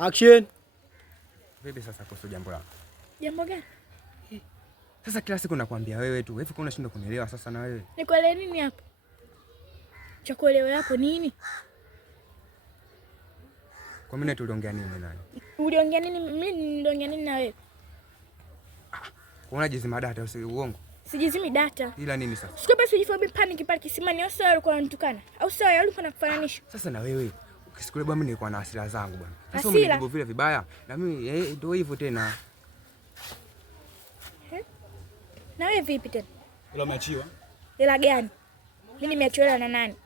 Action. Vipi sasa kuhusu jambo lako? Jambo gani? Sasa kila siku nakwambia wewe tu. Hivi kuna shida kunielewa sasa na wewe? Nikuelewe nini hapo? Cha kuelewa hapo nini? Kwa mimi tuliongea nini naye? Uliongea nini? Mimi niliongea nini na wewe? Unajizima data usi uongo? Sijizimi data. Ila nini sasa? Siku basi ujifahamu panic pale kisimani au sawa alikuwa anatukana? Au sawa alikuwa anakufananisha? Sasa na wewe ukisikule bwana, mimi nilikuwa na hasira zangu bwana. Sasa Hasira? umenijibu vile vibaya na mimi ndio hivyo tena. Na wewe vipi tena? Ila umeachiwa. Hela gani? Mimi nimeachiwa na nani?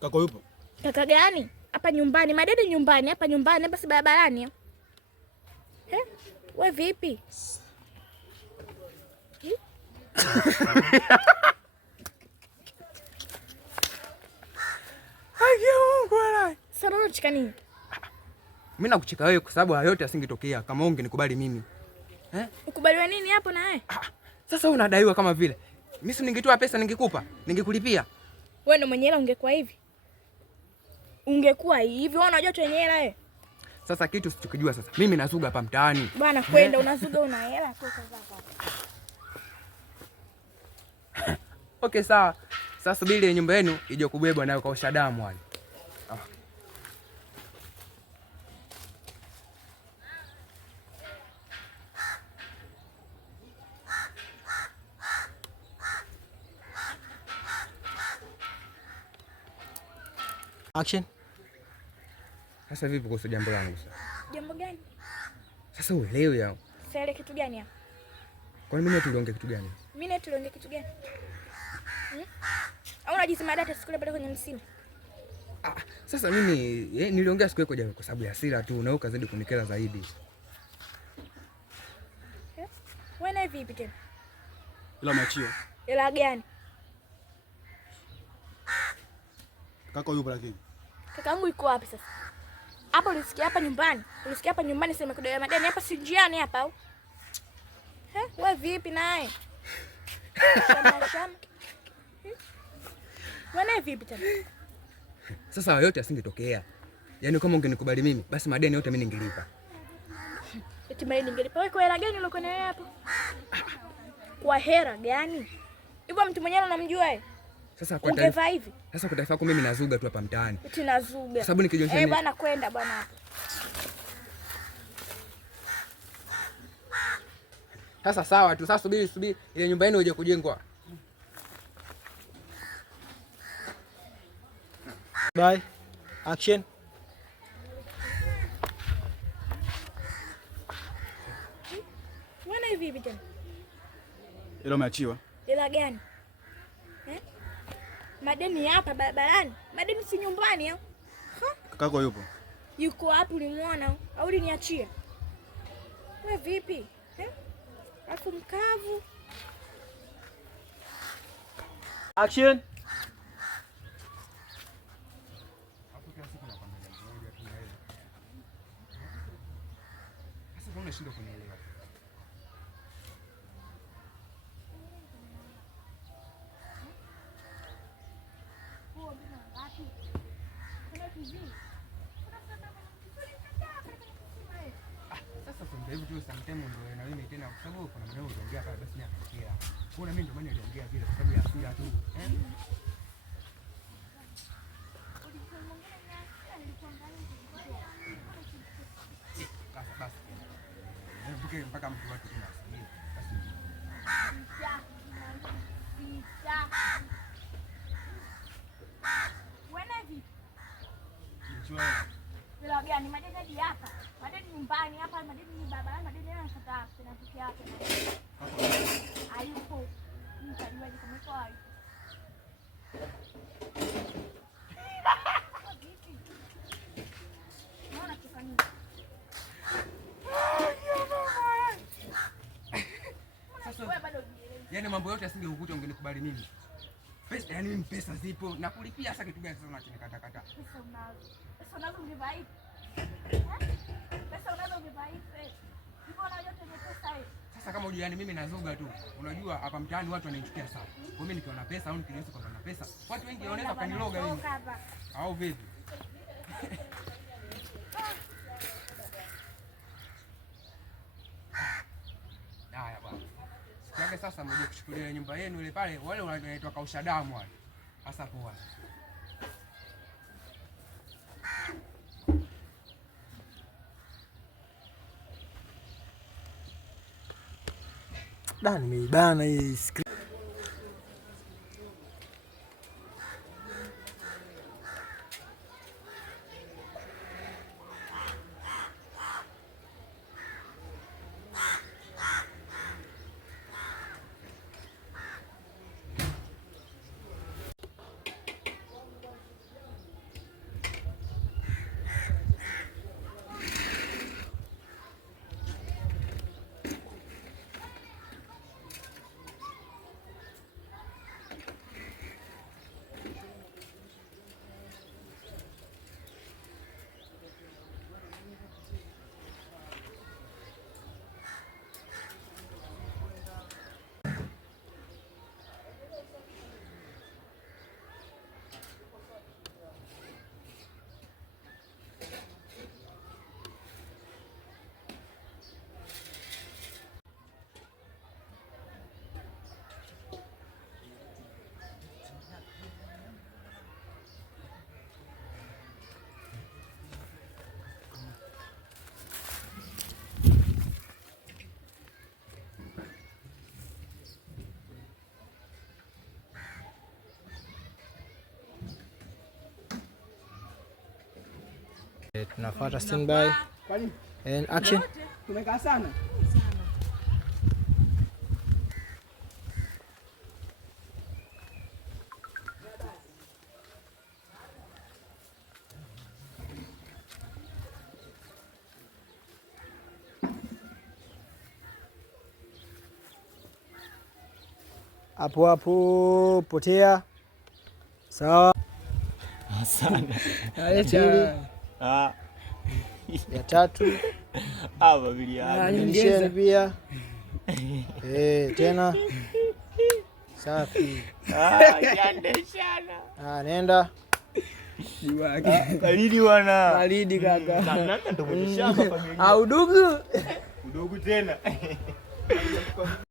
Kaka yupo? Kaka gani? Hapa nyumbani, madede nyumbani, hapa nyumbani, basi barabarani. Wewe vipi? Sasa unacheka nini? Mimi nakucheka wewe kwa sababu hayo yote asingetokea kama ungenikubali mimi. Ukubaliwa nini hapo na wewe? Sasa unadaiwa kama vile. Mimi si ningetoa pesa ningekupa, ningekulipia. Wewe ndo mwenye hela ungekuwa hivi. Ungekuwa hivi, wewe unajua tu yenye hela wewe. Sasa kitu usichokijua sasa. Mimi nazuga hapa mtaani. Bwana kwenda unazuga una hela toka zako hapa. Okay sawa. Sasa subiri nyumba yenu ije kubebwa nayo kwa ushadamu wale. Action. Sasa vipi kuhusu jambo langu sasa? Jambo gani? Sasa uelewe yao. Sasa kitu gani hapa? Kwa nini mimi tuliongea kitu gani? Mimi tuliongea kitu gani? Au unajisema data siku ile pale kwenye msimu? Sasa mimi niliongea siku yako jana kwa sababu ya hasira tu na ukazidi kunikera zaidi. Wewe na vipi tena? Ila umeachiwa. Hela gani? Kaka yupo lakini. Kakaangu yuko wapi sasa? Hapa ulisikia hapa nyumbani? Ulisikia hapa nyumbani sema kidole madeni hapa si njiani hapa au? Wewe vipi naye? Shamba. Wewe vipi tena? Sasa hayo yote asingetokea. Yaani kama ungenikubali mimi, basi madeni yote mimi ningelipa. Eti madeni ningelipa. Wewe kwa hela gani ulikuwa nayo hapo? Kwa hela gani? Hivyo mtu mwenyewe unamjua wewe? Sasa kwa ungevaa hivi. Sasa kwa taifa yako mimi nazuga tu hapa mtaani. Eti nazuga. Kwa sababu nikijionyesha bwana kwenda bwana hapo. Sasa sawa tu, sasa subiri ile nyumba yenu ije kujengwa. Bye. Action. Wewe vipi tena? Ila umeachiwa. Hela gani? Madeni hapa barabarani. Madeni si nyumbani au? Kaka yupo? Yuko wapi ulimuona au uliniachia? Wewe vipi? Alafu mkavu. Action. Sasa unashinda kunielewa. Sasa kwa hivyo tu sometimes ndio na mimi tena kwa sababu kuna maneno uliongea pale basi niakasikia. Kuna mimi ndio maana niliongea vile kwa sababu ya hasira tu. Basi. Ndio mpaka mtu watu tunasikia. Basi. Hela gani? Madeni hapa. Madeni nyumbani hapa, madeni ni baba, madeni yanasaka tena peke yake. Hayupo. Mtajua kama yuko wapi. Naona kifani. Sasa wewe bado unielewi. Yaani mambo yote asingekukuta ungenikubali mimi. Pesa, yaani mimi pesa zipo na kulipia sasa kitu gani sasa unachonikata. Pesa unazo. Pesa unazo ungevaa hivi. Pesa unazo ungevaa hivi. Hivyo unajua tu pesa hiyo. Sasa kama ujue, yani mimi nazuga tu. Unajua hapa mtaani watu wananichukia sana. Kwa mimi nikiona pesa au nikionyesha kwamba na pesa, watu wengi wanaweza kaniloga mimi. Au vipi? sasa mje kuchukulia nyumba yenu ile pale, wale wanaitwa kausha damu wale. Sasa poa. Nimeibana hii screen. Tunafuata standby and action. Tumekaa sana. Hapo hapo potea. Sawa. Sana. Ya tatu. Nyingine pia. Tena. Safi. Asante sana. Nenda. Kalidi wana. Kalidi kaka. Nani ndo mwenye shamba familia? Udugu. Udugu tena.